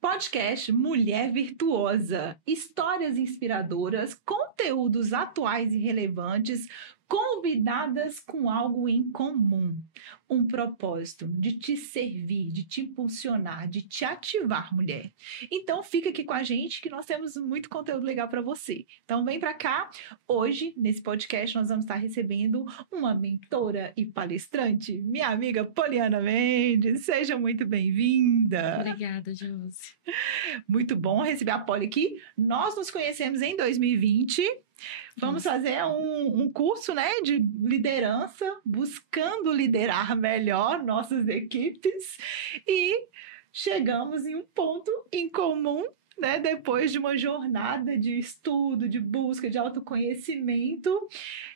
Podcast Mulher Virtuosa. Histórias inspiradoras, conteúdos atuais e relevantes, convidadas com algo em comum. Um propósito de te servir, de te impulsionar, de te ativar, mulher. Então fica aqui com a gente que nós temos muito conteúdo legal para você. Então vem para cá. Hoje, nesse podcast, nós vamos estar recebendo uma mentora e palestrante, minha amiga Poliana Mendes. Seja muito bem-vinda. Obrigada, Josi. Muito bom receber a Poli aqui. Nós nos conhecemos em 2020. Vamos fazer um curso, né, de liderança, buscando liderar melhor nossas equipes. E chegamos em um ponto em comum, né, depois de uma jornada de estudo, de busca, de autoconhecimento,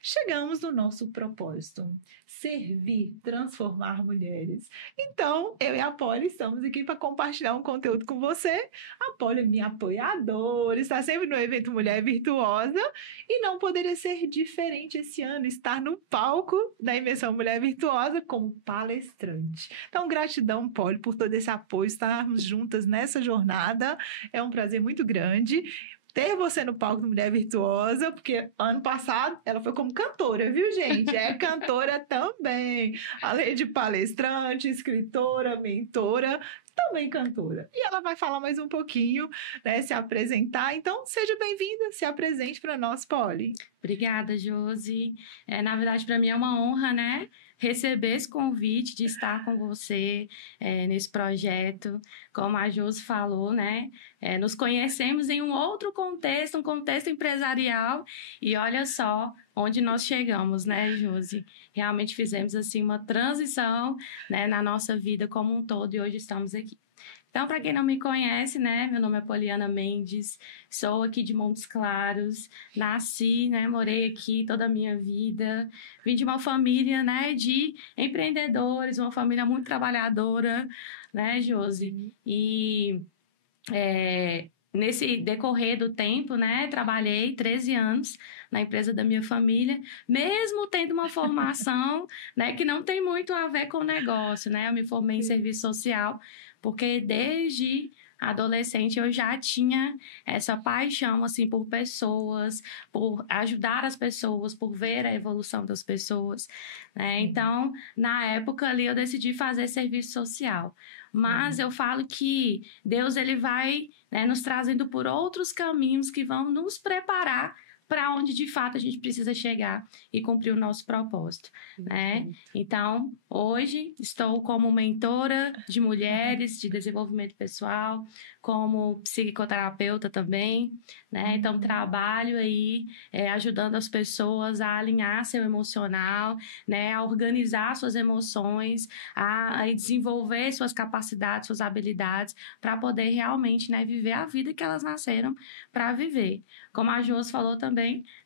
chegamos no nosso propósito: servir, transformar mulheres. Então, eu e a Poli estamos aqui para compartilhar um conteúdo com você. A Poli é minha apoiadora, está sempre no evento Mulher Virtuosa e não poderia ser diferente esse ano, estar no palco da Imersão Mulher Virtuosa como palestrante. Então, gratidão, Poli, por todo esse apoio, estarmos juntas nessa jornada. É um prazer muito grande ter você no palco do Mulher Virtuosa, porque ano passado ela foi como cantora, viu, gente? É cantora também, além de palestrante, escritora, mentora, também cantora. E ela vai falar mais um pouquinho, né, se apresentar. Então, seja bem-vinda, se apresente para nós, Poli. Obrigada, Josi. Na verdade, para mim é uma honra, né, receber esse convite de estar com você nesse projeto. Como a Josi falou, né, nos conhecemos em um outro contexto, um contexto empresarial, e olha só onde nós chegamos, né, Josi? Realmente fizemos, assim, uma transição, né, na nossa vida como um todo, e hoje estamos aqui. Então, para quem não me conhece, né, meu nome é Poliana Mendes, sou aqui de Montes Claros, nasci, né, morei aqui toda a minha vida, vim de uma família, né, de empreendedores, uma família muito trabalhadora, né, Josi? E nesse decorrer do tempo, né, trabalhei 13 anos na empresa da minha família, mesmo tendo uma formação, né, que não tem muito a ver com o negócio, né, eu me formei em serviço social, porque desde adolescente eu já tinha essa paixão, assim, por pessoas, por ajudar as pessoas, por ver a evolução das pessoas, né? Então, na época ali eu decidi fazer serviço social. Mas eu falo que Deus, ele vai, né, nos trazendo por outros caminhos que vão nos preparar para onde de fato a gente precisa chegar e cumprir o nosso propósito, né? Então, hoje estou como mentora de mulheres, de desenvolvimento pessoal, como psicoterapeuta também, né? Então, trabalho aí ajudando as pessoas a alinhar seu emocional, né? A organizar suas emoções, a desenvolver suas capacidades, suas habilidades, para poder realmente, né, viver a vida que elas nasceram para viver. Como a Josi falou também,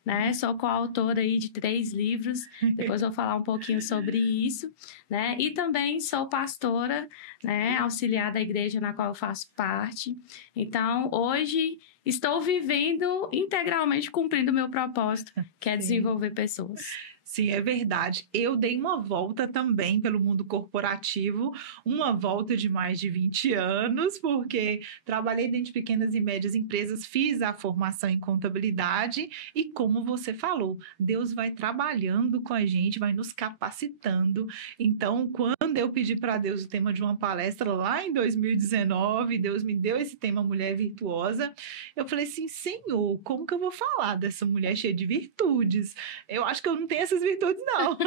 né, sou coautora aí de 3 livros, depois vou falar um pouquinho sobre isso, né, e também sou pastora, né, auxiliar da igreja na qual eu faço parte. Então, hoje estou vivendo integralmente, cumprindo o meu propósito, que é desenvolver pessoas. Sim, é verdade. Eu dei uma volta também pelo mundo corporativo, uma volta de mais de 20 anos, porque trabalhei dentro de pequenas e médias empresas, fiz a formação em contabilidade e, como você falou, Deus vai trabalhando com a gente, vai nos capacitando. Então, quando eu pedi para Deus o tema de uma palestra lá em 2019, Deus me deu esse tema Mulher Virtuosa, eu falei assim: Senhor, como que eu vou falar dessa mulher cheia de virtudes? Eu acho que eu não tenho essas virtudes, não.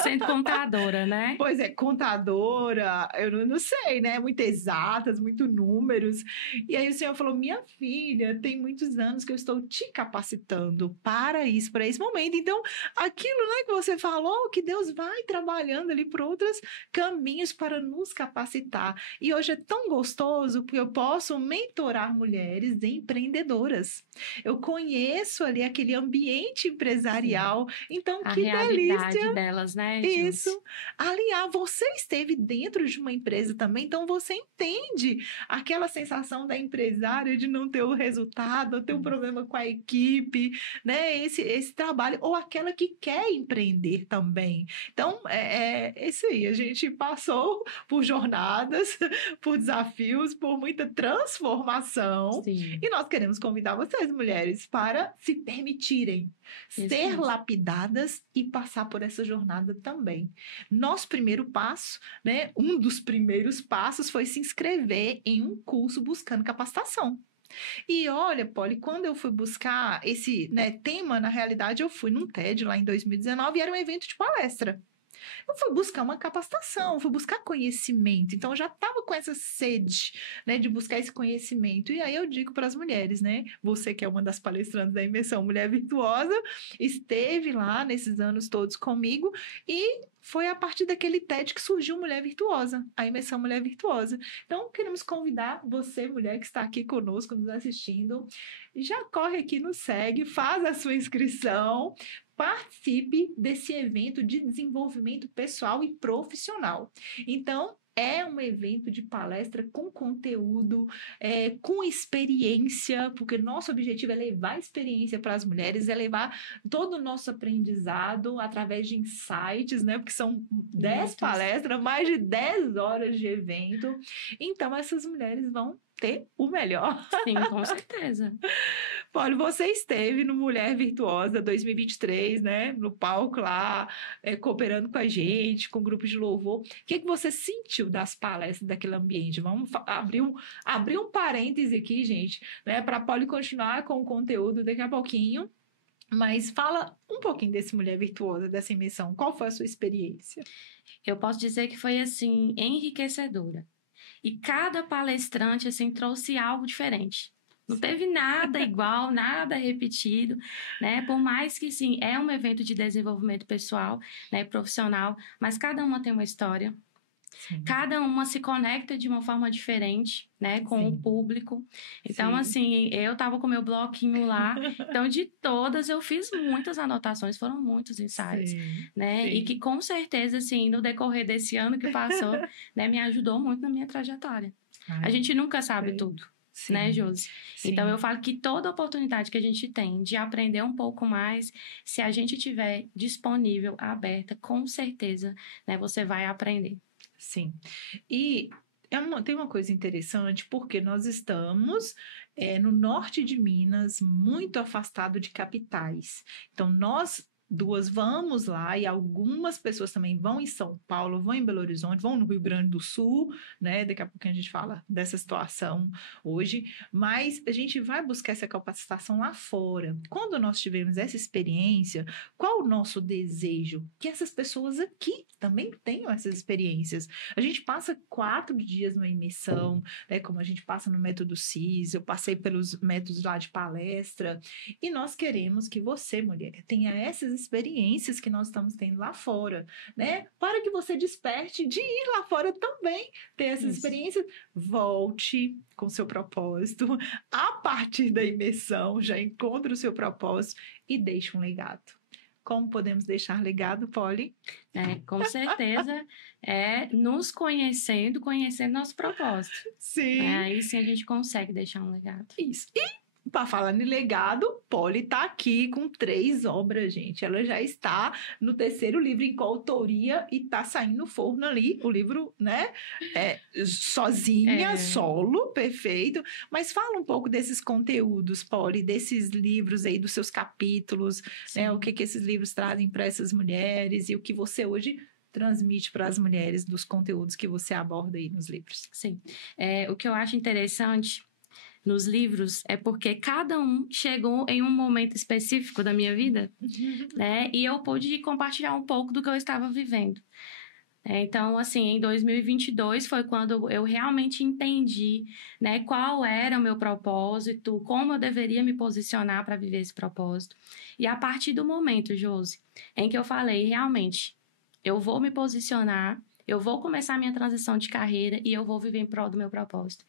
Sendo contadora, né? Pois é, contadora, eu não sei, né? Muito exatas, muito números. E aí o Senhor falou: minha filha, tem muitos anos que eu estou te capacitando para isso, para esse momento. Então, aquilo, né, que você falou, que Deus vai trabalhando ali por outros caminhos para nos capacitar. E hoje é tão gostoso que eu posso mentorar mulheres empreendedoras. Eu conheço ali aquele ambiente empresarial. Então, que realidade delas, né, Júlia? Isso. Aliás, você esteve dentro de uma empresa também, então você entende aquela sensação da empresária de não ter o resultado, ter um problema com a equipe, né? Esse trabalho, ou aquela que quer empreender também. Então, é isso aí. A gente passou por jornadas, por desafios, por muita transformação. Sim. E nós queremos convidar vocês, mulheres, para se permitirem ser lapidadas e passar por essa jornada também. Nosso primeiro passo, né? Um dos primeiros passos foi se inscrever em um curso buscando capacitação. E olha, Polly, quando eu fui buscar esse, né, tema, na realidade, eu fui num TED lá em 2019 e era um evento de palestra. Eu fui buscar uma capacitação, fui buscar conhecimento. Então, eu já estava com essa sede, né, de buscar esse conhecimento. E aí eu digo para as mulheres, né? Você que é uma das palestrantes da imersão Mulher Virtuosa, esteve lá nesses anos todos comigo e foi a partir daquele TED que surgiu Mulher Virtuosa, a imersão Mulher Virtuosa. Então, queremos convidar você, mulher que está aqui conosco, nos assistindo, já corre aqui, nos segue, faz a sua inscrição, participe desse evento de desenvolvimento pessoal e profissional. Então, é um evento de palestra com conteúdo, com experiência, porque nosso objetivo é levar experiência para as mulheres, é levar todo o nosso aprendizado através de insights, né? Porque são 10 palestras, mais de 10 horas de evento. Então, essas mulheres vão ter o melhor. Sim, com certeza. Paulo, você esteve no Mulher Virtuosa 2023, né? No palco lá, cooperando com a gente, com o grupo de louvor. O que você sentiu das palestras daquele ambiente? Vamos abrir um parêntese aqui, gente, né? Para a Paulo continuar com o conteúdo daqui a pouquinho. Mas fala um pouquinho desse Mulher Virtuosa, dessa imersão. Qual foi a sua experiência? Eu posso dizer que foi, assim, enriquecedora. E cada palestrante, assim, trouxe algo diferente. Não teve nada igual, nada repetido, né? Por mais que, sim, é um evento de desenvolvimento pessoal, né, profissional, mas cada uma tem uma história. Sim. Cada uma se conecta de uma forma diferente, né, com Sim. o público. Então, Sim. assim, eu tava com meu bloquinho lá. Então, de todas, eu fiz muitas anotações, foram muitos insights, Sim. né? Sim. E que, com certeza, assim, no decorrer desse ano que passou, né, me ajudou muito na minha trajetória. A gente nunca sabe tudo. Sim. Né, Josi? Sim. Então, eu falo que toda oportunidade que a gente tem de aprender um pouco mais, se a gente tiver disponível, aberta, com certeza, né, você vai aprender. Sim. E tem uma coisa interessante, porque nós estamos no norte de Minas, muito afastado de capitais. Então, nós duas vamos lá e algumas pessoas também vão em São Paulo, vão em Belo Horizonte, vão no Rio Grande do Sul, né? Daqui a pouquinho a gente fala dessa situação hoje, mas a gente vai buscar essa capacitação lá fora. Quando nós tivemos essa experiência, qual o nosso desejo? Que essas pessoas aqui também tenham essas experiências. A gente passa 4 dias numa imersão, né? Como a gente passa no método CIS, eu passei pelos métodos lá de palestra, e nós queremos que você, mulher, tenha essas experiências que nós estamos tendo lá fora, né? Para que você desperte de ir lá fora também ter essas experiências. Volte com seu propósito. A partir da imersão, já encontre o seu propósito e deixe um legado. Como podemos deixar legado, Polly? Com certeza, nos conhecendo nosso propósito. Sim. Aí sim a gente consegue deixar um legado. Isso. E para falar em legado, Polly está aqui com 3 obras, gente. Ela já está no 3º livro em coautoria e está saindo no forno ali, o livro, né? Sozinha, solo, perfeito. Mas fala um pouco desses conteúdos, Polly, desses livros aí, dos seus capítulos, né? O que esses livros trazem para essas mulheres e o que você hoje transmite para as mulheres dos conteúdos que você aborda aí nos livros. Sim. O que eu acho interessante nos livros é porque cada um chegou em um momento específico da minha vida, né? E eu pude compartilhar um pouco do que eu estava vivendo. Então, assim, em 2022 foi quando eu realmente entendi, né, qual era o meu propósito, como eu deveria me posicionar para viver esse propósito. E a partir do momento, Josi, em que eu falei, realmente, eu vou me posicionar, eu vou começar a minha transição de carreira e eu vou viver em prol do meu propósito.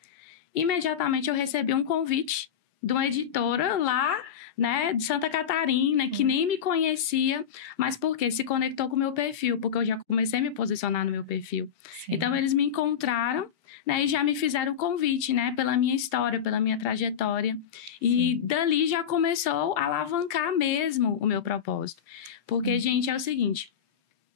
Imediatamente eu recebi um convite de uma editora lá, né, de Santa Catarina, que nem me conhecia, mas porque se conectou com o meu perfil, porque eu já comecei a me posicionar no meu perfil. Sim. Então, eles me encontraram, né, e já me fizeram o convite, né, pela minha história, pela minha trajetória. E dali já começou a alavancar mesmo o meu propósito. Porque, gente, é o seguinte,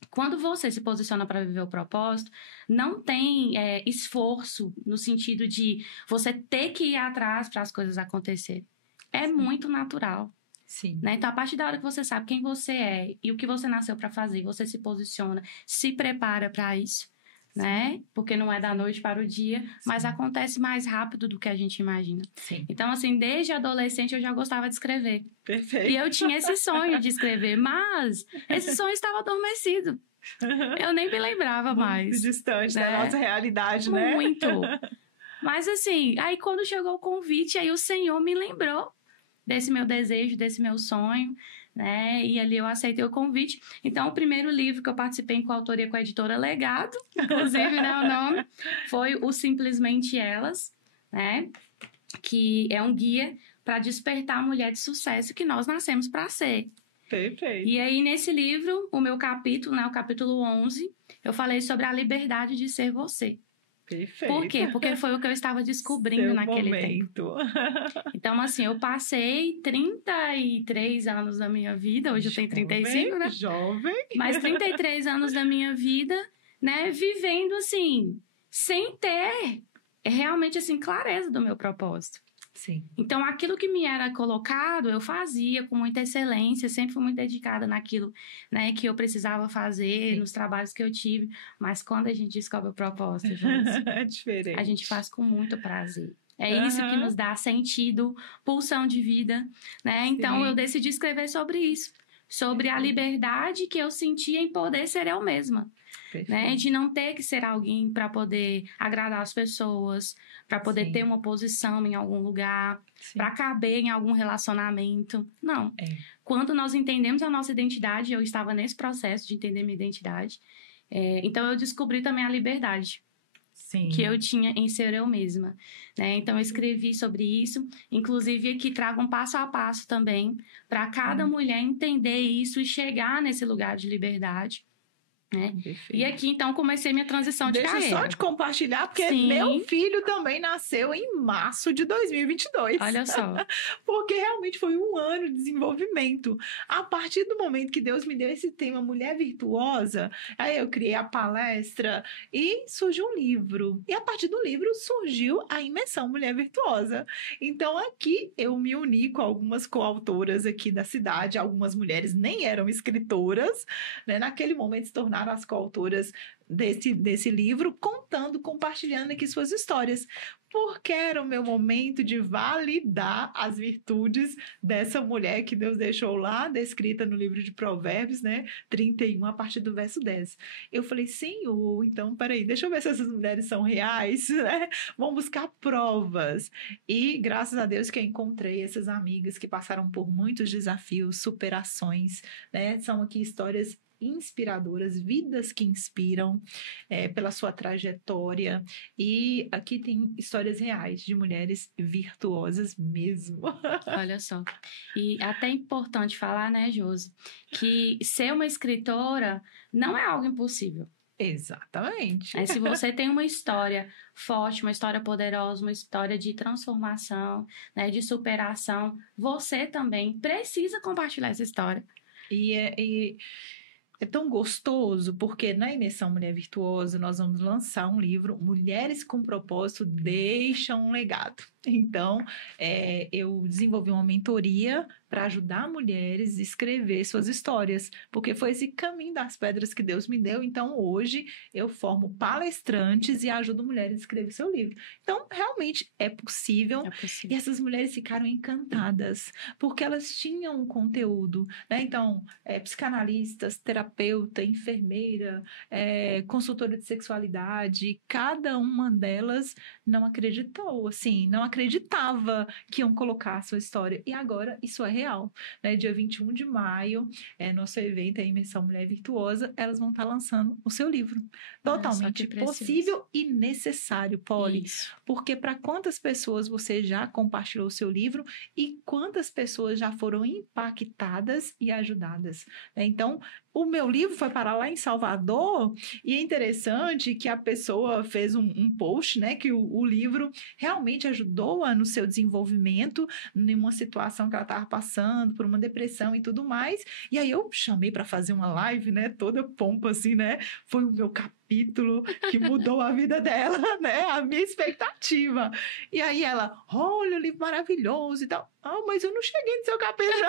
quando você se posiciona para viver o propósito, não tem esforço no sentido de você ter que ir atrás para as coisas acontecerem. É muito natural. Sim. Né? Então, a partir da hora que você sabe quem você é e o que você nasceu para fazer, você se posiciona, se prepara para isso, né? Porque não é da noite para o dia, mas acontece mais rápido do que a gente imagina. Sim. Então, assim, desde adolescente eu já gostava de escrever. Perfeito. E eu tinha esse sonho de escrever, mas esse sonho estava adormecido. Eu nem me lembrava mais. Muito distante da nossa realidade, né? Muito. Mas assim, aí quando chegou o convite, aí o Senhor me lembrou desse meu desejo, desse meu sonho, né? E ali eu aceitei o convite. Então, o primeiro livro que eu participei em coautoria com a editora Legado, inclusive, né, o nome, foi o Simplesmente Elas, né? Que é um guia para despertar a mulher de sucesso que nós nascemos para ser. Perfeito. E aí, nesse livro, o meu capítulo, né, o capítulo 11, eu falei sobre a liberdade de ser você. Perfeito. Por quê? Porque foi o que eu estava descobrindo naquele tempo. Então, assim, eu passei 33 anos da minha vida, hoje eu tenho 35, né? Jovem. Mas 33 anos da minha vida, né, vivendo assim, sem ter realmente, assim, clareza do meu propósito. Sim. Então, aquilo que me era colocado, eu fazia com muita excelência, sempre fui muito dedicada naquilo, né, que eu precisava fazer, nos trabalhos que eu tive. Mas quando a gente descobre o propósito, Josi, é diferente. A gente faz com muito prazer. É isso que nos dá sentido, pulsão de vida, né? Então, eu decidi escrever sobre isso. Sobre a liberdade que eu sentia em poder ser eu mesma. Né? De não ter que ser alguém para poder agradar as pessoas, para poder ter uma posição em algum lugar, para caber em algum relacionamento. Não. Quando nós entendemos a nossa identidade, eu estava nesse processo de entender minha identidade, então eu descobri também a liberdade. Sim. Que eu tinha em ser eu mesma, né? Então, eu escrevi sobre isso, inclusive aqui trago um passo a passo também, para cada mulher entender isso e chegar nesse lugar de liberdade. Né? E aqui, então, comecei minha transição de carreira. Deixa eu só te compartilhar, porque meu filho também nasceu em março de 2022. Olha só. Porque realmente foi um ano de desenvolvimento. A partir do momento que Deus me deu esse tema, Mulher Virtuosa, aí eu criei a palestra e surgiu um livro. E a partir do livro surgiu a imersão Mulher Virtuosa. Então, aqui eu me uni com algumas coautoras aqui da cidade, algumas mulheres nem eram escritoras, né? Naquele momento se tornaram as coautoras desse livro, compartilhando aqui suas histórias, porque era o meu momento de validar as virtudes dessa mulher que Deus deixou lá, descrita no livro de Provérbios, né, 31, a partir do verso 10. Eu falei, Senhor, então, peraí, deixa eu ver se essas mulheres são reais, né? Vamos buscar provas. E, graças a Deus, que eu encontrei essas amigas que passaram por muitos desafios, superações, né? São aqui histórias inspiradoras, vidas que inspiram pela sua trajetória, e aqui tem histórias reais de mulheres virtuosas mesmo. Olha só, e até é importante falar, né, Josi, que ser uma escritora não é algo impossível. Exatamente. Se você tem uma história forte, uma história poderosa, uma história de transformação, né, de superação, você também precisa compartilhar essa história. É tão gostoso, porque na imersão Mulher Virtuosa nós vamos lançar um livro, Mulheres com Propósito Deixam um Legado. Então, eu desenvolvi uma mentoria para ajudar mulheres a escrever suas histórias, porque foi esse caminho das pedras que Deus me deu. Então, hoje, eu formo palestrantes e ajudo mulheres a escrever seu livro. Então, realmente, é possível. E essas mulheres ficaram encantadas, porque elas tinham um conteúdo, né? Então, psicanalistas, terapeutas, terapeuta, enfermeira, consultora de sexualidade, cada uma delas não acreditou, assim, não acreditava que iam colocar a sua história. E agora isso é real, né? Dia 21 de maio, nosso evento, a Imersão Mulher Virtuosa, elas vão estar lançando o seu livro. Totalmente possível e necessário, Polly. Isso. Porque para quantas pessoas você já compartilhou o seu livro e quantas pessoas já foram impactadas e ajudadas, né? Então, o meu livro foi parar lá em Salvador e é interessante que a pessoa fez um post, né? Que o livro realmente ajudou-a no seu desenvolvimento, em uma situação que ela estava passando, por uma depressão e tudo mais. E aí eu chamei para fazer uma live, né? Toda pompa assim, né? Foi o meu capítulo que mudou a vida dela, né? A minha expectativa. E aí ela, olha, o livro maravilhoso e tal. Ah, mas eu não cheguei no seu capítulo.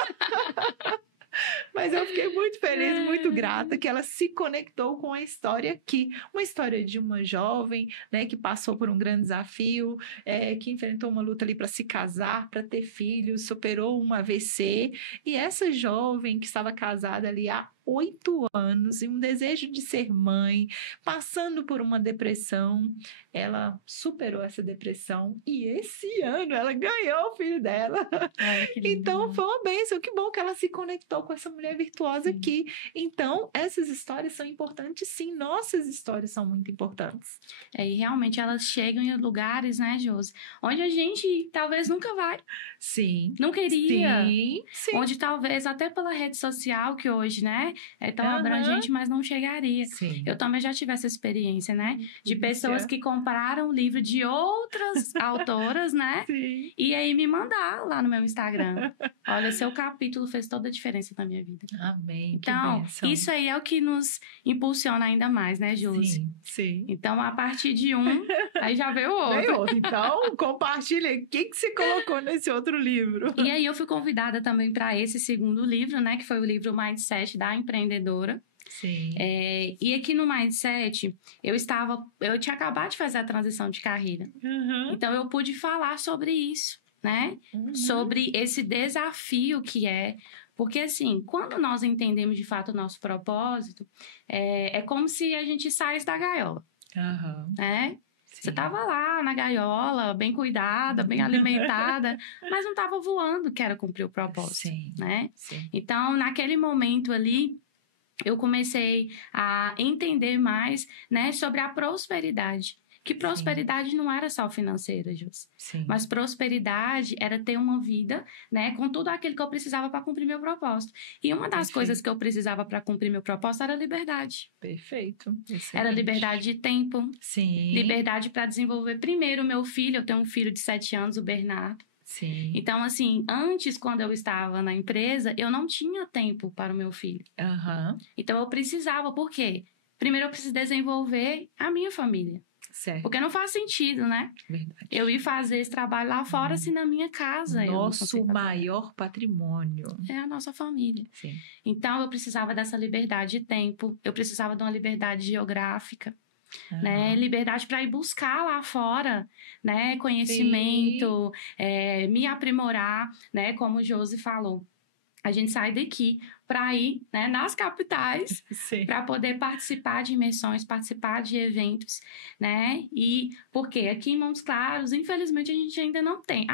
Mas eu fiquei muito feliz, muito grata que ela se conectou com a história aqui. Uma história de uma jovem, né, que passou por um grande desafio, que enfrentou uma luta ali para se casar, para ter filhos, superou um AVC. E essa jovem que estava casada ali há 8 anos e um desejo de ser mãe, passando por uma depressão, ela superou essa depressão e esse ano ela ganhou o filho dela. Olha que lindo. Então foi uma bênção, que bom que ela se conectou com essa mulher virtuosa aqui. Então essas histórias são importantes, sim, nossas histórias são muito importantes. E realmente elas chegam em lugares, né, Josi, onde a gente talvez nunca vai. Sim. Não queria. Sim. Onde talvez até pela rede social, que hoje, né, é tão abrangente, mas não chegaria. Sim. Eu também já tive essa experiência, né, de pessoas que compraram o livro de outras autoras, né, Sim. e aí me mandar lá no meu Instagram. Olha, seu capítulo fez toda a diferença na minha vida. Amém. Então, isso aí é o que nos impulsiona ainda mais, né, Josi? Sim, sim. Então, a partir de um, aí já veio o outro. Veio outro. Então, compartilha o que você colocou nesse outro livro. E aí eu fui convidada também para esse segundo livro, né, que foi o livro Mindset da Empreendedora. Sim. E aqui no Mindset, eu tinha acabado de fazer a transição de carreira. Então, eu pude falar sobre isso, né? Sobre esse desafio que é. Porque, assim, quando nós entendemos de fato o nosso propósito, é como se a gente saísse da gaiola, né? Você estava lá na gaiola, bem cuidada, bem alimentada, mas não estava voando, que era cumprir o propósito, né? Sim. Então, naquele momento ali, eu comecei a entender mais, né, sobre a prosperidade. Que prosperidade não era só financeira, Jus. Mas prosperidade era ter uma vida, né, com tudo aquilo que eu precisava para cumprir meu propósito. E uma das coisas que eu precisava para cumprir meu propósito era liberdade. Perfeito. Excelente. Era liberdade de tempo. Sim. Liberdade para desenvolver primeiro o meu filho. Eu tenho um filho de 7 anos, o Bernardo. Sim. Então, assim, antes, quando eu estava na empresa, eu não tinha tempo para o meu filho. Então, eu precisava. Por quê? Primeiro, eu preciso desenvolver a minha família. Certo. Porque não faz sentido, né? Verdade. Eu ir fazer esse trabalho lá fora, se na minha casa nosso maior patrimônio é a nossa família. Sim. Então, eu precisava dessa liberdade de tempo, eu precisava de uma liberdade geográfica, né? Liberdade para ir buscar lá fora, né? Conhecimento, me aprimorar, né? Como o Josi falou. A gente sai daqui para ir, né, nas capitais para poder participar de imersões, participar de eventos, né? E porque aqui em Montes Claros, infelizmente, a gente ainda não tem.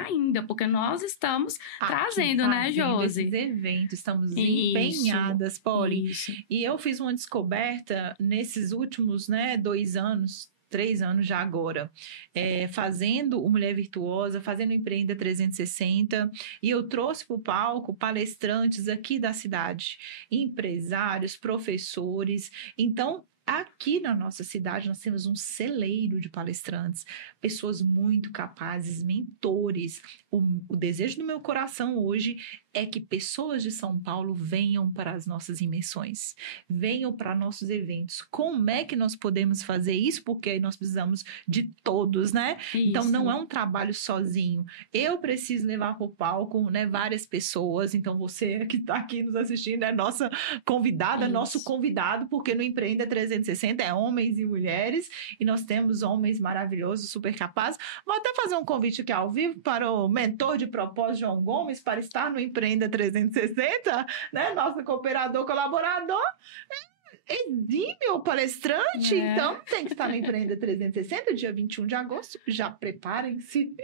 Porque nós estamos trazendo, né, Josi? Esses eventos, estamos empenhadas, Polly. Isso. E eu fiz uma descoberta nesses últimos, né, 2 anos, 3 anos já agora, fazendo o Mulher Virtuosa, fazendo o Empreenda 360, e eu trouxe para o palco palestrantes aqui da cidade, empresários, professores. Então, aqui na nossa cidade, nós temos um celeiro de palestrantes, pessoas muito capazes, mentores. O desejo do meu coração hoje é que pessoas de São Paulo venham para as nossas imersões, venham para nossos eventos. Como é que nós podemos fazer isso? Porque nós precisamos de todos, né? Isso. Então, não é um trabalho sozinho. Eu preciso levar para o palco, né, várias pessoas. Então, você que está aqui nos assistindo é nossa convidada, nosso convidado, porque no Empreenda 360 é homens e mulheres, e nós temos homens maravilhosos, super capazes. Vou até fazer um convite aqui ao vivo para o mentor de propósito, João Gomes, para estar no Empreenda 360, né? Nosso cooperador, colaborador. exímio palestrante, então tem que estar no Empreenda 360, dia 21 de agosto, já preparem-se.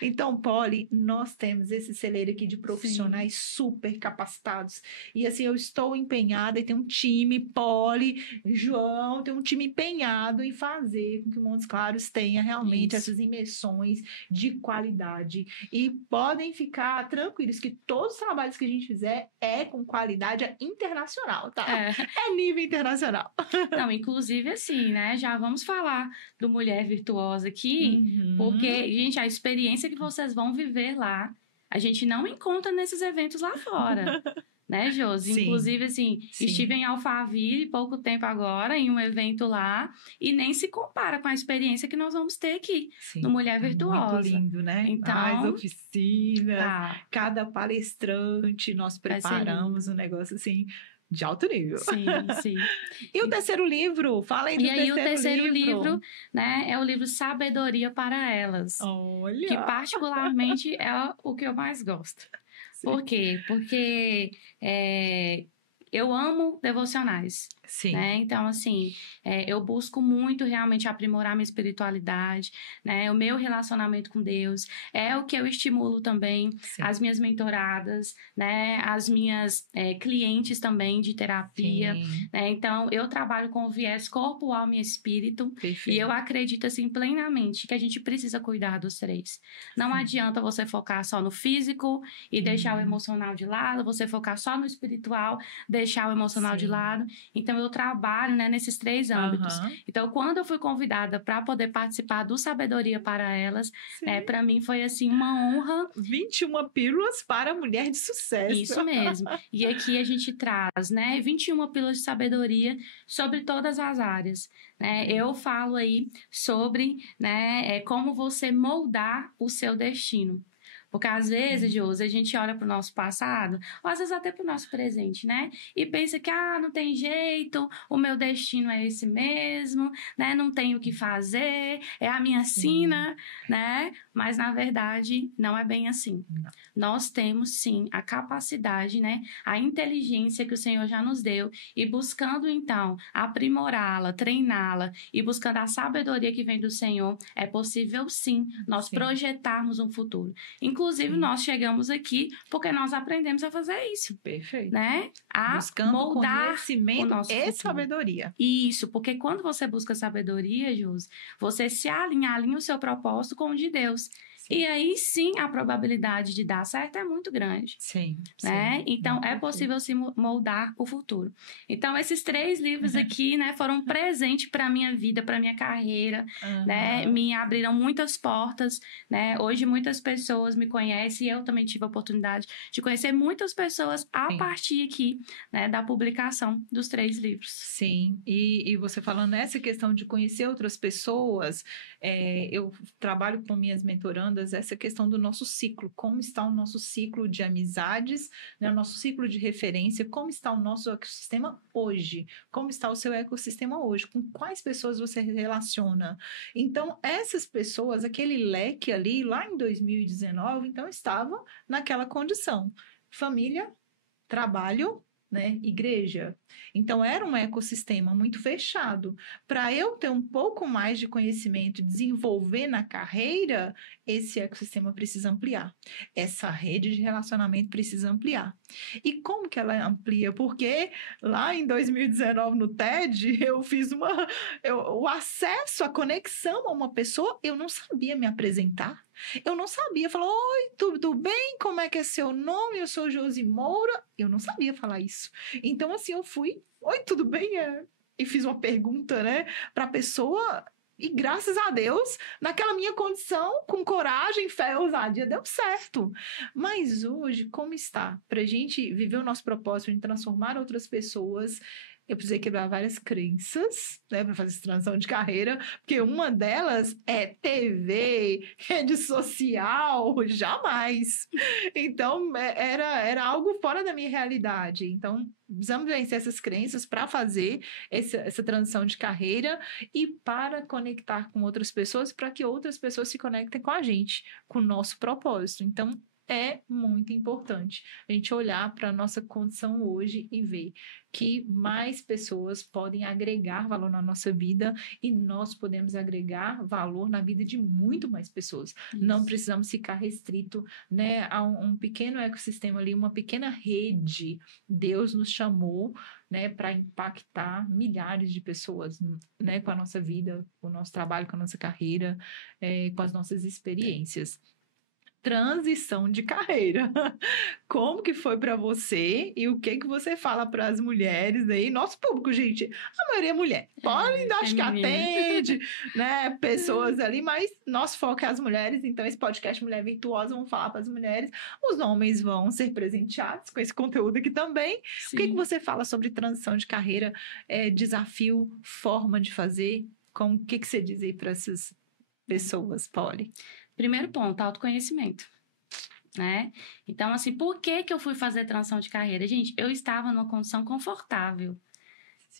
Então, Polly, nós temos esse celeiro aqui de profissionais super capacitados, e assim, eu estou empenhada e tem um time, Polly, João, tem um time empenhado em fazer com que Montes Claros tenha realmente essas imersões de qualidade, e podem ficar tranquilos que todos os trabalhos que a gente fizer é com qualidade internacional, tá? É nível internacional. Não, inclusive assim, né? Já vamos falar do Mulher Virtuosa aqui, porque, gente, a experiência que vocês vão viver lá, a gente não encontra nesses eventos lá fora. Né, Josi? Sim. Inclusive, assim, Sim. estive em Alphaville pouco tempo agora, em um evento lá, e nem se compara com a experiência que nós vamos ter aqui, Sim. no Mulher Virtuosa. Muito lindo, né? Então, as oficinas, cada palestrante, nós preparamos um negócio assim de alto nível. Sim, sim. E o terceiro livro? Fala aí do terceiro livro. E aí o terceiro livro, né, é o livro Sabedoria para Elas. Olha! Que particularmente é o que eu mais gosto. Sim. Por quê? Porque eu amo devocionais. Sim. Né? Então, assim, eu busco muito realmente aprimorar minha espiritualidade, né? O meu relacionamento com Deus é o que eu estimulo também. Sim. As minhas mentoradas, né? As minhas clientes também de terapia. Né? Então, eu trabalho com o viés corpo, alma e espírito. Perfeito. E eu acredito, assim, plenamente que a gente precisa cuidar dos três. Não adianta você focar só no físico e deixar o emocional de lado, você focar só no espiritual, deixar o emocional de lado. Então, eu trabalho, né, nesses três âmbitos. Então, quando eu fui convidada para poder participar do Sabedoria para Elas, né, para mim foi, assim, uma honra. 21 pílulas para mulher de sucesso. Isso mesmo. E aqui a gente traz, né, 21 pílulas de sabedoria sobre todas as áreas. Né? Eu falo aí sobre, né, como você moldar o seu destino. Porque às vezes, Josi, a gente olha para o nosso passado, ou às vezes até para o nosso presente, né? E pensa que, não tem jeito, o meu destino é esse mesmo, né? Não tenho o que fazer, é a minha sina, né? Mas, na verdade, não é bem assim. Não. Nós temos, sim, a capacidade, né? A inteligência que o Senhor já nos deu e buscando, então, aprimorá-la, treiná-la e buscando a sabedoria que vem do Senhor, é possível, sim, nós projetarmos um futuro. Inclusive, nós chegamos aqui porque nós aprendemos a fazer isso. Perfeito. Né? A buscando moldar conhecimento o nosso e futuro. sabedoria. Isso, porque quando você busca sabedoria, Josi, você se alinha o seu propósito com o de Deus. Sim. E aí, sim, a probabilidade de dar certo é muito grande. Sim. Né? Sim. Então, é possível se moldar o futuro. Então, esses 3 livros aqui, né, foram um presente para a minha vida, para a minha carreira, né? Me abriram muitas portas, né? Hoje, muitas pessoas me conhecem e eu também tive a oportunidade de conhecer muitas pessoas a partir aqui, né, da publicação dos 3 livros. Sim, e você falando nessa questão de conhecer outras pessoas, eu trabalho com minhas mentorandas essa questão do nosso ciclo, como está o nosso ciclo de amizades, né, o nosso ciclo de referência, como está o nosso ecossistema hoje, como está o seu ecossistema hoje, com quais pessoas você relaciona. Então, essas pessoas, aquele leque ali, lá em 2019, então, estavam naquela condição, família, trabalho, né, igreja. Então, era um ecossistema muito fechado. Para eu ter um pouco mais de conhecimento e desenvolver na carreira, esse ecossistema precisa ampliar. Essa rede de relacionamento precisa ampliar. E como que ela amplia? Porque lá em 2019, no TED, eu fiz o acesso, a conexão a uma pessoa, eu não sabia me apresentar. Eu não sabia. Falar, oi, tudo bem? Como é que é seu nome? Eu sou Josi Moura. Eu não sabia falar isso. Então, assim, eu fui, oi, tudo bem? E fiz uma pergunta, né, para a pessoa. E graças a Deus, naquela minha condição, com coragem, fé e ousadia, deu certo. Mas hoje, como está? Para a gente viver o nosso propósito em transformar outras pessoas, eu precisei quebrar várias crenças, né, para fazer essa transição de carreira, porque uma delas é TV, rede social, jamais. Então, era algo fora da minha realidade. Então, precisamos vencer essas crenças para fazer essa transição de carreira e para conectar com outras pessoas, para que outras pessoas se conectem com a gente, com o nosso propósito. Então, é muito importante a gente olhar para a nossa condição hoje e ver que mais pessoas podem agregar valor na nossa vida e nós podemos agregar valor na vida de muito mais pessoas. Não precisamos ficar restrito, né, a um pequeno ecossistema ali, uma pequena rede. Deus nos chamou, né, para impactar milhares de pessoas, né, com a nossa vida, com o nosso trabalho, com a nossa carreira, com as nossas experiências. Transição de carreira. Como que foi para você e o que você fala para as mulheres aí? Nosso público, gente, a maioria é mulher. Pode, acho que atende, né, pessoas ali, mas nosso foco é as mulheres, então esse podcast Mulher Virtuosa, vamos falar para as mulheres. Os homens vão ser presenteados com esse conteúdo aqui também. Sim. O que você fala sobre transição de carreira, desafio, forma de fazer? O que você diz aí para essas pessoas, Polly? Primeiro ponto, autoconhecimento, né? Então, assim, por que eu fui fazer transição de carreira? Gente, eu estava numa condição confortável.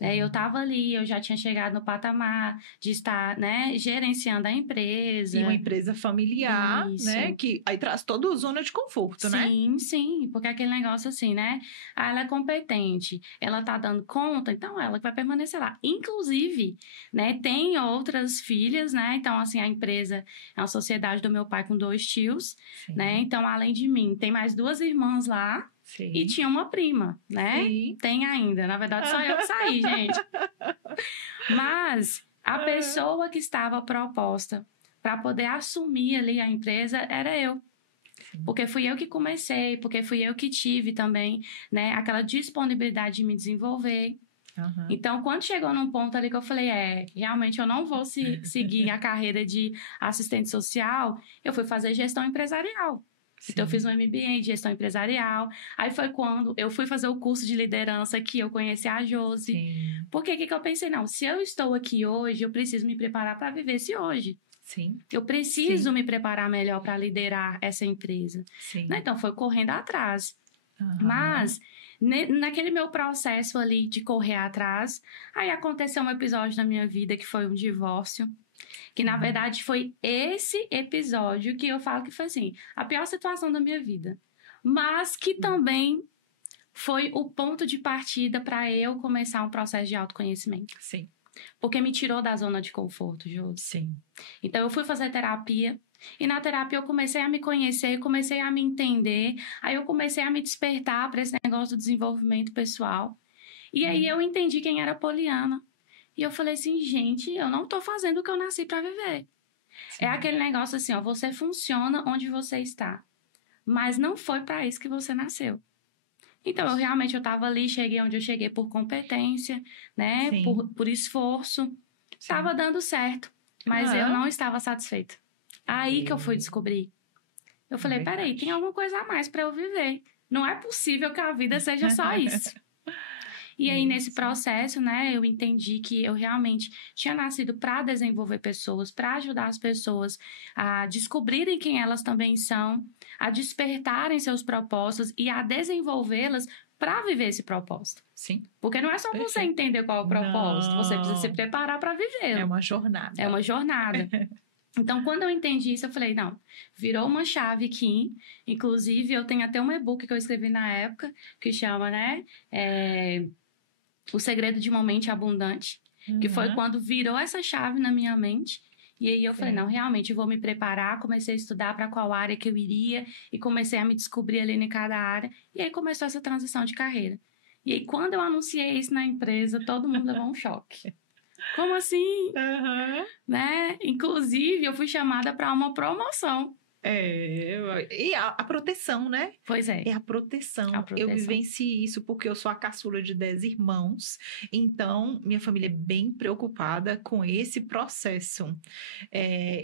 Eu estava ali, eu já tinha chegado no patamar de estar, né, gerenciando a empresa. E uma empresa familiar, Isso. Né? Que aí traz toda a zona de conforto, né? Sim, porque aquele negócio assim, né? Ela é competente, ela tá dando conta, então ela vai permanecer lá. Inclusive, né, tem outras filhas, né? Então, assim, a empresa é uma sociedade do meu pai com 2 tios, Sim. né? Então, além de mim, tem mais 2 irmãs lá. Sim. E tinha uma prima, né? Sim. Tem ainda. Na verdade, só eu que saí, gente. Mas a pessoa que estava proposta para poder assumir ali a empresa era eu. Sim. Porque fui eu que comecei, porque fui eu que tive também, né, aquela disponibilidade de me desenvolver. Uhum. Então, quando chegou num ponto ali que eu falei, realmente eu não vou seguir a carreira de assistente social, eu fui fazer gestão empresarial. Sim. Então, eu fiz um MBA de gestão empresarial. Aí foi quando eu fui fazer o curso de liderança que eu conheci a Josi. Sim. Porque que eu pensei? Não, se eu estou aqui hoje, eu preciso me preparar para viver esse hoje. Sim. Eu preciso me preparar melhor para liderar essa empresa. Sim. Né? Então, foi correndo atrás. Uhum. Mas, naquele meu processo ali de correr atrás, aí aconteceu um episódio na minha vida que foi um divórcio. Que, na verdade, foi esse episódio que eu falo que foi, assim, a pior situação da minha vida. Mas que também foi o ponto de partida para eu começar um processo de autoconhecimento. Sim. Porque me tirou da zona de conforto, Jô. Sim. Então, eu fui fazer terapia. E na terapia eu comecei a me conhecer, comecei a me entender. Aí eu comecei a me despertar para esse negócio do desenvolvimento pessoal. E aí eu entendi quem era Poliana. E eu falei assim, gente, eu não tô fazendo o que eu nasci pra viver. Sim. É aquele negócio assim, ó, você funciona onde você está. Mas não foi pra isso que você nasceu. Então, eu tava ali, cheguei onde eu cheguei por competência, né? Por esforço. Sim. Tava dando certo. Mas eu não estava satisfeita. Aí que eu fui descobrir. Eu falei, peraí, tem alguma coisa a mais pra eu viver. Não é possível que a vida seja só isso. E aí, nesse processo, né, eu entendi que eu realmente tinha nascido para desenvolver pessoas, para ajudar as pessoas a descobrirem quem elas também são, a despertarem seus propósitos e a desenvolvê-las para viver esse propósito. Sim. Porque não é só você entender qual é o propósito, você precisa se preparar para vivê-lo. É uma jornada. É uma jornada. Então, quando eu entendi isso, eu falei, não, virou uma chave aqui. Inclusive, eu tenho até um e-book que eu escrevi na época, que chama, né, O Segredo de uma Mente Abundante, que foi quando virou essa chave na minha mente. E aí eu falei, não, realmente eu vou me preparar, comecei a estudar para qual área que eu iria e comecei a me descobrir ali em cada área. E aí começou essa transição de carreira. E aí quando eu anunciei isso na empresa, todo mundo levou um choque. Como assim? Né? Inclusive, eu fui chamada para uma promoção. E a proteção, né? Pois é. É a proteção. Eu vivencio isso porque eu sou a caçula de 10 irmãos. Então, minha família é bem preocupada com esse processo.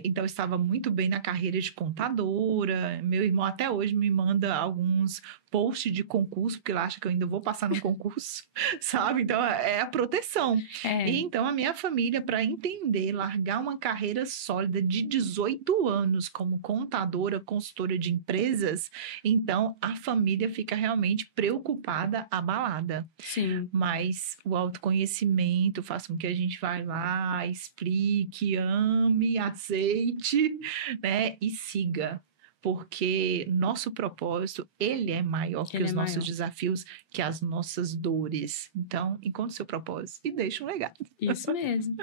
Então, eu estava muito bem na carreira de contadora. Meu irmão até hoje me manda alguns posts de concurso, porque ele acha que eu ainda vou passar no concurso, sabe? Então, é a proteção. E então, a minha família, para entender, largar uma carreira sólida de 18 anos como contadora, consultora de empresas, então a família fica realmente preocupada, abalada. Sim. Mas o autoconhecimento faz com que a gente vá lá, explique, ame, aceite, né? E siga. porque nosso propósito, ele é maior que os nossos desafios, que as nossas dores. Então, encontre seu propósito e deixe um legado. Isso mesmo.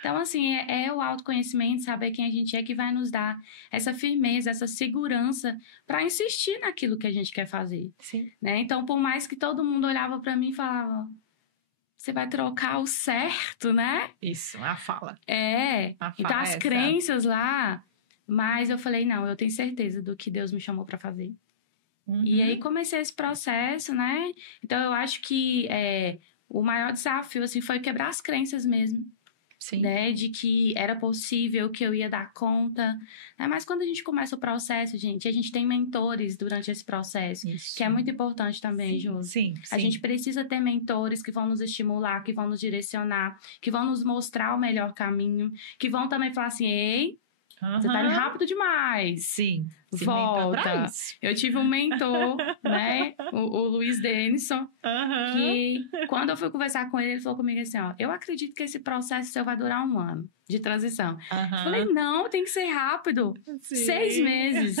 Então, assim, é o autoconhecimento, saber quem a gente é, que vai nos dar essa firmeza, essa segurança para insistir naquilo que a gente quer fazer. Sim. Né? Então, por mais que todo mundo olhava para mim e falava, você vai trocar o certo, né? Isso, a fala. Então, as crenças lá, mas eu falei, não, eu tenho certeza do que Deus me chamou para fazer. E aí comecei esse processo, né? Então, eu acho que o maior desafio, assim, foi quebrar as crenças mesmo. Sim. Né? De que era possível, que eu ia dar conta. Né? Mas quando a gente começa o processo, gente, a gente tem mentores durante esse processo, que é muito importante também, Josi. Sim. A gente precisa ter mentores que vão nos estimular, que vão nos direcionar, que vão nos mostrar o melhor caminho, que vão também falar assim, ei, você tá indo rápido demais. Sim. Volta. Eu tive um mentor, né? O Luiz Denison, que quando eu fui conversar com ele, ele falou comigo assim, ó, eu acredito que esse processo seu vai durar 1 ano de transição. Eu falei, não, tem que ser rápido. 6 meses.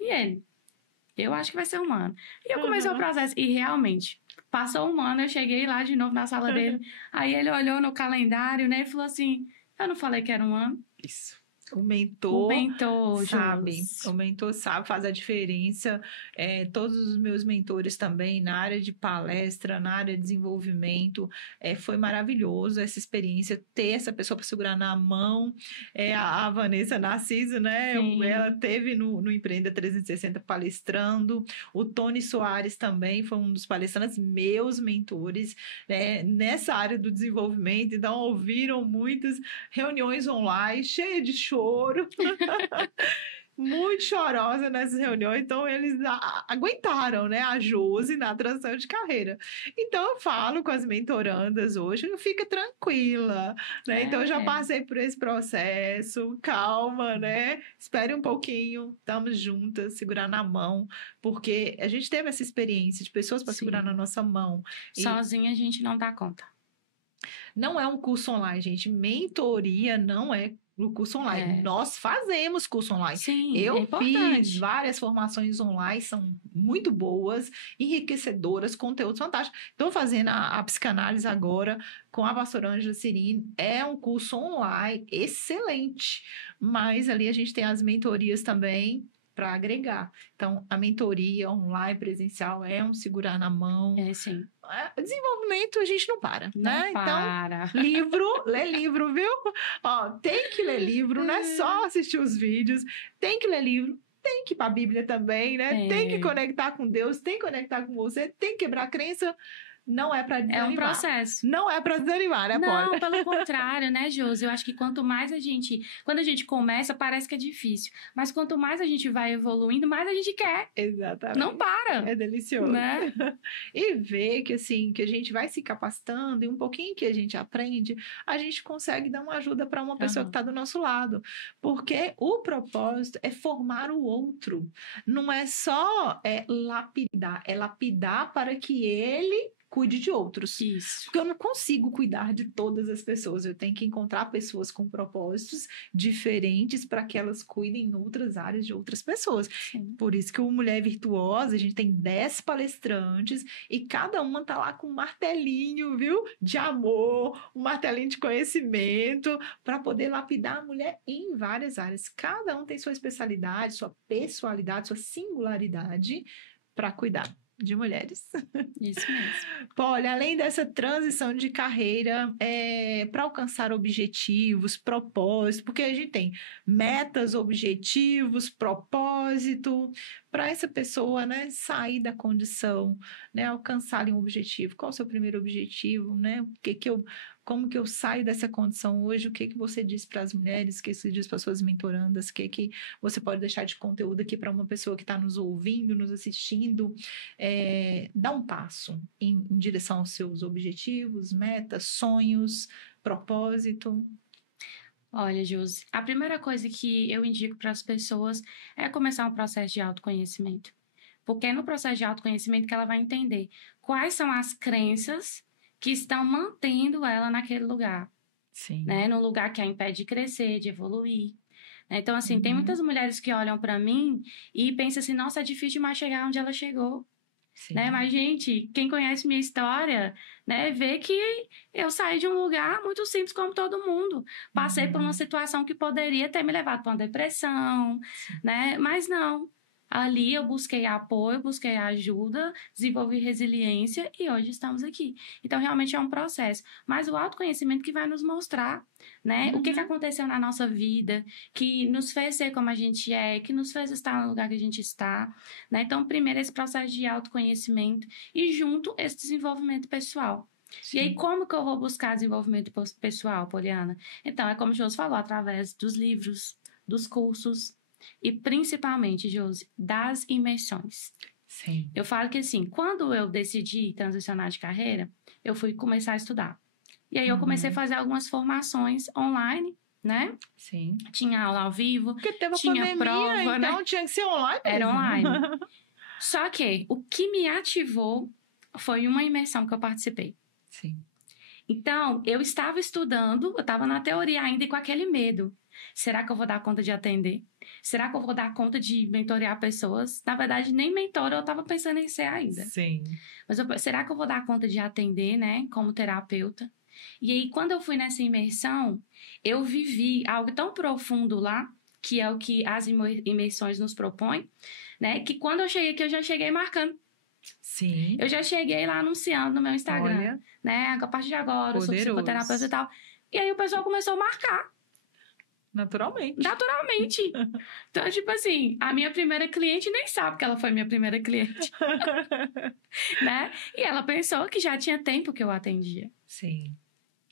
E ele, eu acho que vai ser 1 ano. E eu comecei o processo e realmente, passou 1 ano, eu cheguei lá de novo na sala dele, aí ele olhou no calendário, né? E falou assim, eu não falei que era 1 ano? Isso. O mentor sabe, Jus. o mentor sabe, faz a diferença. Todos os meus mentores também, na área de palestra, na área de desenvolvimento, foi maravilhoso essa experiência, ter essa pessoa para segurar na mão. A Vanessa Narciso, né? Ela teve no Empreenda 360 palestrando. O Tony Soares também foi um dos palestrantes, meus mentores, nessa área do desenvolvimento. Então, ouviram muitas reuniões online, cheias de choro, muito chorosa nessas reuniões, então eles aguentaram, né, a Josi na transição de carreira. Então eu falo com as mentorandas hoje, fica tranquila, né? Então eu já passei por esse processo, calma, né? Espere um pouquinho, estamos juntas, segurar na mão, porque a gente teve essa experiência de pessoas para segurar na nossa mão. Sozinha a gente não dá conta. Não é um curso online, gente. Mentoria não é no curso online. Nós fazemos curso online. Sim, eu fiz várias formações online, são muito boas, enriquecedoras, conteúdos fantásticos. Estou fazendo a psicanálise agora com a pastora Ângela Cirino. É um curso online excelente, mas ali a gente tem as mentorias também para agregar. Então, a mentoria online, presencial, é um segurar na mão. Sim. Desenvolvimento a gente não para, né? Para. Então, lê livro, viu? Ó, tem que ler livro, não é só assistir os vídeos, tem que ler livro, tem que ir para a Bíblia também, né? Tem que conectar com Deus, tem que conectar com você, tem que quebrar a crença. Não é para desanimar. É um processo. Não é para desanimar, né, Paula? Não, pelo contrário, né, Josi? Eu acho que quanto mais quando a gente começa, parece que é difícil. Mas quanto mais a gente vai evoluindo, mais a gente quer. Exatamente. Não para. É delicioso. Né? E ver que, assim, que a gente vai se capacitando e um pouquinho que a gente aprende, a gente consegue dar uma ajuda para uma pessoa que está do nosso lado. Porque o propósito é formar o outro. Não é só lapidar, é lapidar para que ele cuide de outros. Isso. Porque eu não consigo cuidar de todas as pessoas. Eu tenho que encontrar pessoas com propósitos diferentes para que elas cuidem em outras áreas de outras pessoas. Sim. Por isso que o Mulher Virtuosa, a gente tem 10 palestrantes e cada uma tá lá com um martelinho, viu? De amor, um martelinho de conhecimento para poder lapidar a mulher em várias áreas. Cada um tem sua especialidade, sua pessoalidade, sua singularidade para cuidar de mulheres. Isso mesmo. Olha, além dessa transição de carreira, para alcançar objetivos, propósitos, porque a gente tem metas, objetivos, propósito, para essa pessoa, né, sair da condição, né, alcançar ali um objetivo. Qual é o seu primeiro objetivo, né? Como que eu saio dessa condição hoje? O que você diz para as mulheres? O que você diz para as suas mentorandas? O que você pode deixar de conteúdo aqui para uma pessoa que está nos ouvindo, nos assistindo? Dá um passo em direção aos seus objetivos, metas, sonhos, propósito. Olha, Josi, a primeira coisa que eu indico para as pessoas é começar um processo de autoconhecimento. Porque é no processo de autoconhecimento que ela vai entender quais são as crenças que estão mantendo ela naquele lugar. Sim. Né? Num lugar que a impede de crescer, de evoluir. Então, assim, tem muitas mulheres que olham para mim e pensam assim, nossa, é difícil demais chegar onde ela chegou. Né? Mas, gente, quem conhece minha história, né, vê que eu saí de um lugar muito simples como todo mundo. Passei por uma situação que poderia ter me levado para uma depressão, né? Mas não. Ali eu busquei apoio, busquei ajuda, desenvolvi resiliência e hoje estamos aqui. Então, realmente é um processo. Mas o autoconhecimento que vai nos mostrar, né? O que aconteceu na nossa vida, que nos fez ser como a gente é, que nos fez estar no lugar que a gente está, né? Então, primeiro esse processo de autoconhecimento e junto esse desenvolvimento pessoal. Sim. E aí, como que eu vou buscar desenvolvimento pessoal, Poliana? Então, é como o Josi falou, através dos livros, dos cursos, e principalmente, Josi, das imersões. Sim. Eu falo que assim, quando eu decidi transicionar de carreira, eu fui começar a estudar. E aí eu comecei a fazer algumas formações online, né? Sim. Tinha aula ao vivo, porque teve tinha pandemia, prova, então né? Tinha que ser online mesmo. Era online. Só que o que me ativou foi uma imersão que eu participei. Sim. Então, eu estava estudando, eu estava na teoria ainda e com aquele medo. Será que eu vou dar conta de atender? Será que eu vou dar conta de mentorear pessoas? Na verdade, nem mentora eu estava pensando em ser ainda. Sim. Mas será que eu vou dar conta de atender, né? Como terapeuta? E aí, quando eu fui nessa imersão, eu vivi algo tão profundo lá, que é o que as imersões nos propõem, né? Que quando eu cheguei aqui, eu já cheguei marcando. Sim. Eu já cheguei lá anunciando no meu Instagram. Olha, né? A partir de agora, eu sou psicoterapeuta e tal. E aí o pessoal começou a marcar. Naturalmente. Então, tipo assim, a minha primeira cliente nem sabe que ela foi minha primeira cliente. né? E ela pensou que já tinha tempo que eu atendia. Sim.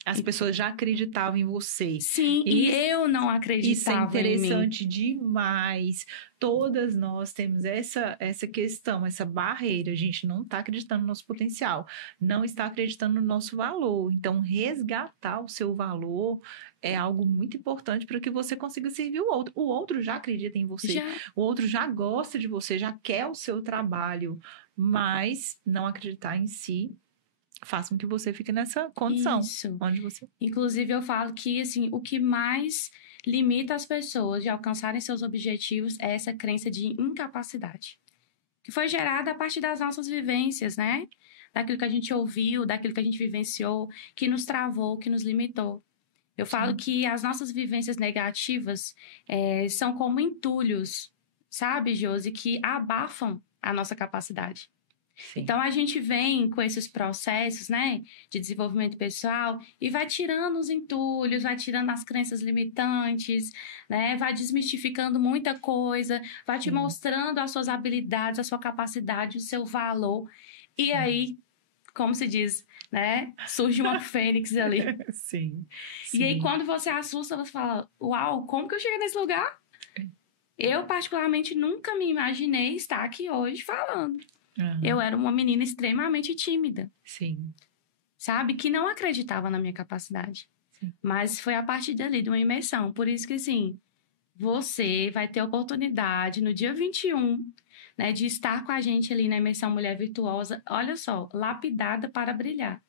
As pessoas já acreditavam em você. Sim, e eu não acreditava em mim. Isso é interessante demais. Todas nós temos essa questão, essa barreira. A gente não está acreditando no nosso potencial, não está acreditando no nosso valor. Então, resgatar o seu valor é algo muito importante para que você consiga servir o outro. O outro já acredita em você, o outro já gosta de você, já quer o seu trabalho, mas não acreditar em si faz com que você fique nessa condição. Isso. Onde você... Inclusive, eu falo que, assim, o que mais limita as pessoas de alcançarem seus objetivos é essa crença de incapacidade. Que foi gerada a partir das nossas vivências, né? Daquilo que a gente ouviu, daquilo que a gente vivenciou, que nos travou, que nos limitou. Eu falo que as nossas vivências negativas são como entulhos, sabe, Josi? Que abafam a nossa capacidade. Sim. Então, a gente vem com esses processos, né, de desenvolvimento pessoal e vai tirando os entulhos, vai tirando as crenças limitantes, né, vai desmistificando muita coisa, vai te mostrando as suas habilidades, a sua capacidade, o seu valor. E aí, como se diz, né, surge uma fênix ali. Sim. E aí, quando você assusta, você fala, uau, como que eu cheguei nesse lugar? Eu, particularmente, nunca me imaginei estar aqui hoje falando. Eu era uma menina extremamente tímida. Sim. Sabe? Que não acreditava na minha capacidade. Sim. Mas foi a partir dali, de uma imersão. Por isso que, assim, você vai ter a oportunidade no dia 21, né, de estar com a gente ali na imersão Mulher Virtuosa. Olha só, lapidada para brilhar.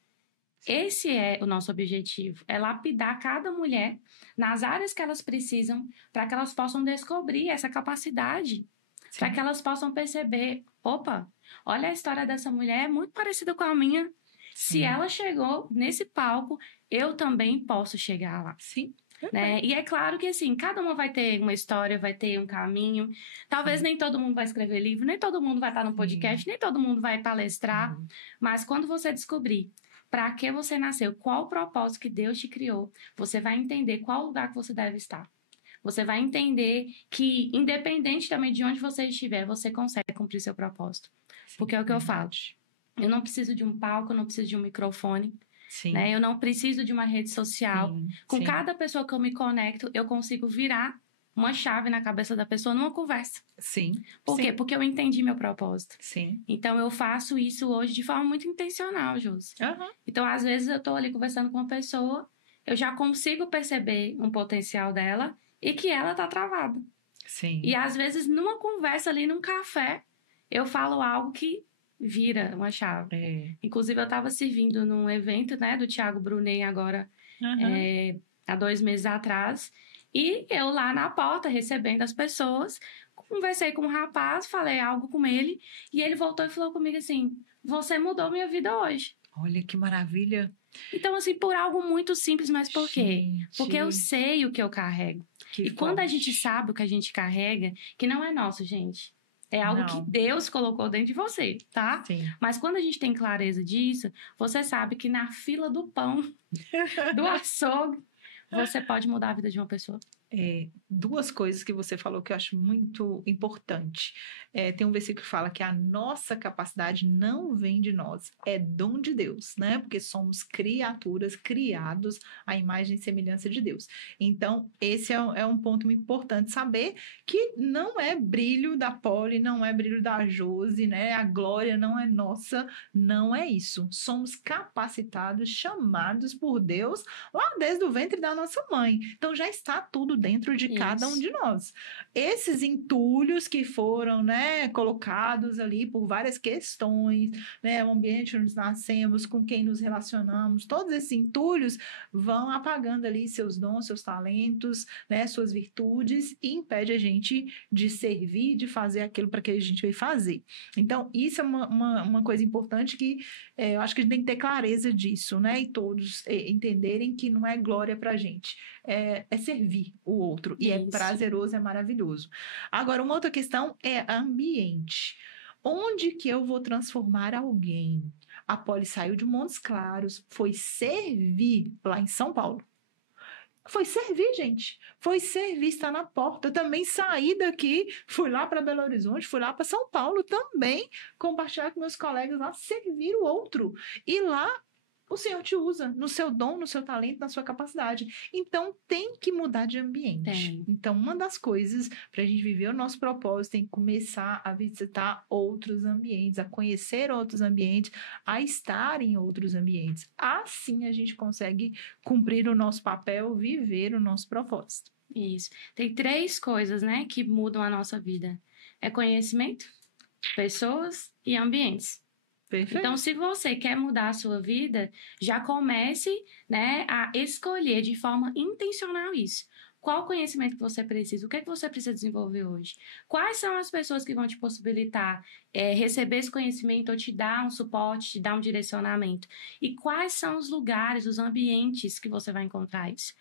Esse é o nosso objetivo. É lapidar cada mulher nas áreas que elas precisam para que elas possam descobrir essa capacidade. Para que elas possam perceber, opa, olha a história dessa mulher, é muito parecida com a minha. Se ela chegou nesse palco, eu também posso chegar lá. Sim. Né? E é claro que, assim, cada uma vai ter uma história, vai ter um caminho. Talvez nem todo mundo vai escrever livro, nem todo mundo vai estar no podcast, nem todo mundo vai palestrar. Mas quando você descobrir para que você nasceu, qual o propósito que Deus te criou, você vai entender qual lugar que você deve estar. Você vai entender que, independente também de onde você estiver, você consegue cumprir seu propósito. Sim, porque é o que eu falo. Eu não preciso de um palco, eu não preciso de um microfone. Né? Eu não preciso de uma rede social. Com cada pessoa que eu me conecto, eu consigo virar uma chave na cabeça da pessoa numa conversa. Por quê? Porque eu entendi meu propósito. Então, eu faço isso hoje de forma muito intencional, Josi. Então, às vezes, eu tô ali conversando com uma pessoa, eu já consigo perceber um potencial dela e que ela tá travada. E às vezes, numa conversa ali, num café, eu falo algo que vira uma chave. Inclusive, eu tava servindo num evento, né, do Thiago Brunet agora, há 2 meses atrás, E eu lá na porta, recebendo as pessoas, conversei com um rapaz, falei algo com ele, e ele voltou e falou comigo assim, você mudou minha vida hoje. Olha que maravilha. Então, assim, por algo muito simples, mas por quê? Gente, Porque eu sei o que eu carrego. que E quando a forte. gente sabe o que a gente carrega, que não é nosso, gente. É algo Não. que Deus colocou dentro de você, tá? Sim. Mas quando a gente tem clareza disso, você sabe que na fila do pão, do açougue, você pode mudar a vida de uma pessoa. Duas coisas que você falou que eu acho muito importante. Tem um versículo que fala que a nossa capacidade não vem de nós, é dom de Deus, né? Porque somos criaturas criados à imagem e semelhança de Deus. Então, esse é um ponto muito importante, saber que não é brilho da Poli, não é brilho da Josi, né? A glória não é nossa, não é isso. Somos capacitados, chamados por Deus lá desde o ventre da nossa mãe. Então, já está tudo dentro de cada um de nós. Esses entulhos que foram, né, colocados ali por várias questões, né, o ambiente onde nascemos, com quem nos relacionamos, todos esses entulhos vão apagando ali seus dons, seus talentos, né, suas virtudes e impede a gente de servir, de fazer aquilo para que a gente veio fazer. Então, isso é uma coisa importante que eu acho que a gente tem que ter clareza disso, né, e todos entenderem que não é glória para a gente, é servir o outro. E é prazeroso, é maravilhoso. Agora, uma outra questão é ambiente. Onde que eu vou transformar alguém? A Poli saiu de Montes Claros, foi servir lá em São Paulo. Foi servir, gente. Foi servir, está na porta. Eu também saí daqui, fui lá para Belo Horizonte, fui lá para São Paulo também, compartilhar com meus colegas lá, servir o outro. E lá, o Senhor te usa no seu dom, no seu talento, na sua capacidade. Então, tem que mudar de ambiente. Tem. Então, uma das coisas para a gente viver o nosso propósito tem que começar a visitar outros ambientes, a conhecer outros ambientes, a estar em outros ambientes. Assim, a gente consegue cumprir o nosso papel, viver o nosso propósito. Isso. Tem 3 coisas, né, que mudam a nossa vida. É conhecimento, pessoas e ambientes. Perfeito. Então, se você quer mudar a sua vida, já comece, né, a escolher de forma intencional isso. Qual conhecimento que você precisa? O que é que você precisa desenvolver hoje? Quais são as pessoas que vão te possibilitar receber esse conhecimento ou te dar um suporte, te dar um direcionamento? E quais são os lugares, os ambientes que você vai encontrar isso?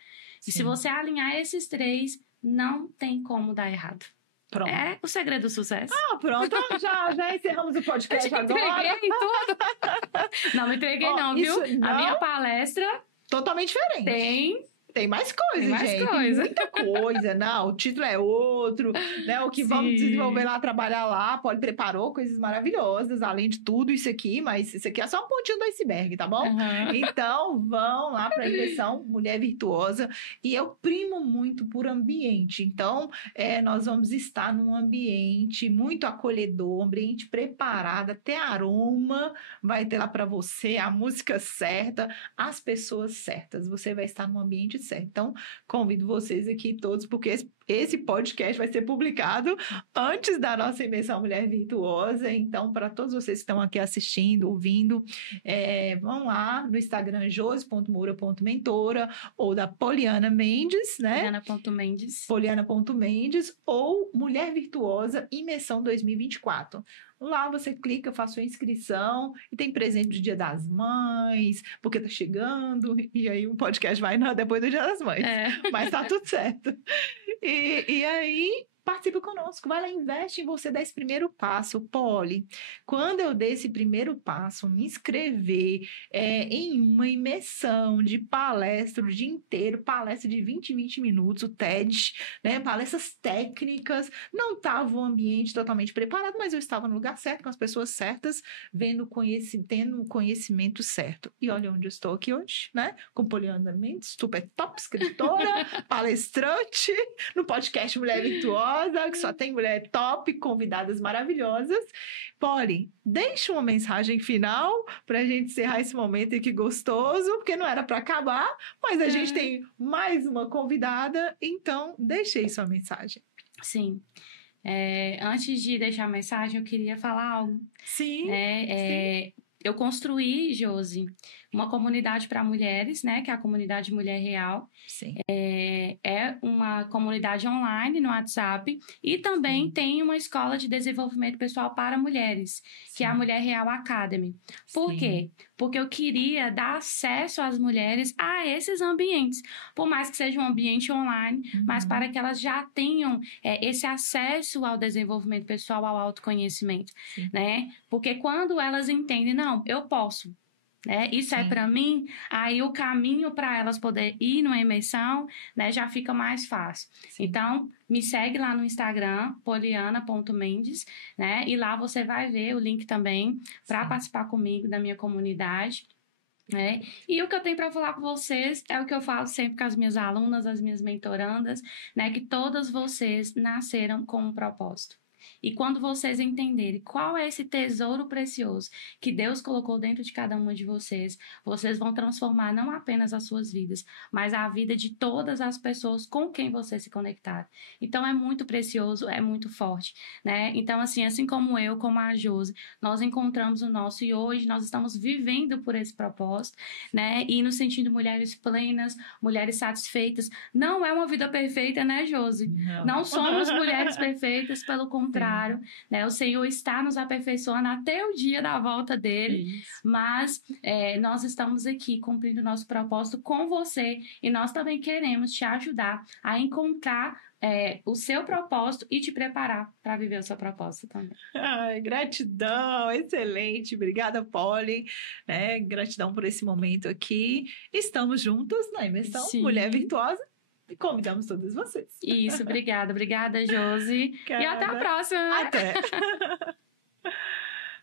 Sim. E se você alinhar esses 3, não tem como dar errado. Pronto. É o segredo do sucesso. Pronto. Já encerramos o podcast agora. Entreguei tudo. Não me entreguei não, viu? Não? A minha palestra totalmente diferente. Tem mais coisa, gente. Tem muita coisa. Não, o título é outro, né? O que vamos desenvolver lá, trabalhar lá. Poli preparou coisas maravilhosas, além de tudo isso aqui, mas isso aqui é só um pontinho do iceberg, tá bom? Uhum. Então, vão lá para a imersão Mulher Virtuosa. E eu primo muito por ambiente. Então, nós vamos estar num ambiente muito acolhedor, ambiente preparado, até aroma vai ter lá para você, a música certa, as pessoas certas. Você vai estar num ambiente certo. Então, convido vocês aqui todos, porque esse podcast vai ser publicado antes da nossa imersão Mulher Virtuosa. Então, para todos vocês que estão aqui assistindo, ouvindo, vão lá no Instagram josi.moura.mentora ou da Poliana Mendes, né? Poliana.mendes ou Mulher Virtuosa Imersão 2024. Lá você clica, faz sua inscrição e tem presente do Dia das Mães, porque tá chegando, e aí o podcast vai depois do Dia das Mães. Mas tá tudo certo. E aí, participe conosco, vai lá, investe em você, dá esse primeiro passo. Poli, quando eu dei esse primeiro passo, me inscrever em uma imersão de palestra o dia inteiro, palestra de 20 minutos, o TED, né, palestras técnicas, não estava o ambiente totalmente preparado, mas eu estava no lugar certo, com as pessoas certas, tendo o conhecimento certo. E olha onde eu estou aqui hoje, né, com Poliana Mendes, super top, escritora, palestrante, no podcast Mulher Virtuosa, que só tem mulher top, convidadas maravilhosas. Poli, deixa uma mensagem final para a gente encerrar esse momento aqui gostoso, porque não era para acabar, mas a gente tem mais uma convidada, então deixe aí sua mensagem. Sim. Antes de deixar a mensagem, eu queria falar algo. Sim. Sim. eu construí, Josi, uma comunidade para mulheres, né? Que é a comunidade Mulher Real. Sim. É uma comunidade online no WhatsApp e também tem uma escola de desenvolvimento pessoal para mulheres, que é a Mulher Real Academy. Por quê? Porque eu queria dar acesso às mulheres a esses ambientes, por mais que seja um ambiente online, mas para que elas já tenham esse acesso ao desenvolvimento pessoal, ao autoconhecimento, né? Porque quando elas entendem, não, eu posso, né? Isso é para mim, aí o caminho para elas poder ir numa imersão, né, já fica mais fácil. Então, me segue lá no Instagram, poliana.mendes, né? E lá você vai ver o link também para participar comigo da minha comunidade. E o que eu tenho para falar com vocês é o que eu falo sempre com as minhas alunas, as minhas mentorandas, né? Que todas vocês nasceram com um propósito. E quando vocês entenderem qual é esse tesouro precioso que Deus colocou dentro de cada uma de vocês, vocês vão transformar não apenas as suas vidas, mas a vida de todas as pessoas com quem vocês se conectaram. Então, é muito precioso, é muito forte, né? Então, assim como eu, como a Josi, nós encontramos o nosso e hoje nós estamos vivendo por esse propósito, né? E nos sentindo mulheres plenas, mulheres satisfeitas. Não é uma vida perfeita, né, Josi? Não somos mulheres perfeitas, pelo contrário, né? O Senhor está nos aperfeiçoando até o dia da volta dele, mas nós estamos aqui cumprindo o nosso propósito com você e nós também queremos te ajudar a encontrar o seu propósito e te preparar para viver o seu propósito também. Ai, gratidão, excelente, obrigada, Poli, gratidão por esse momento aqui. Estamos juntos na imersão Mulher Virtuosa. E convidamos todas vocês. Isso, obrigada, Josi. E até a próxima. Até.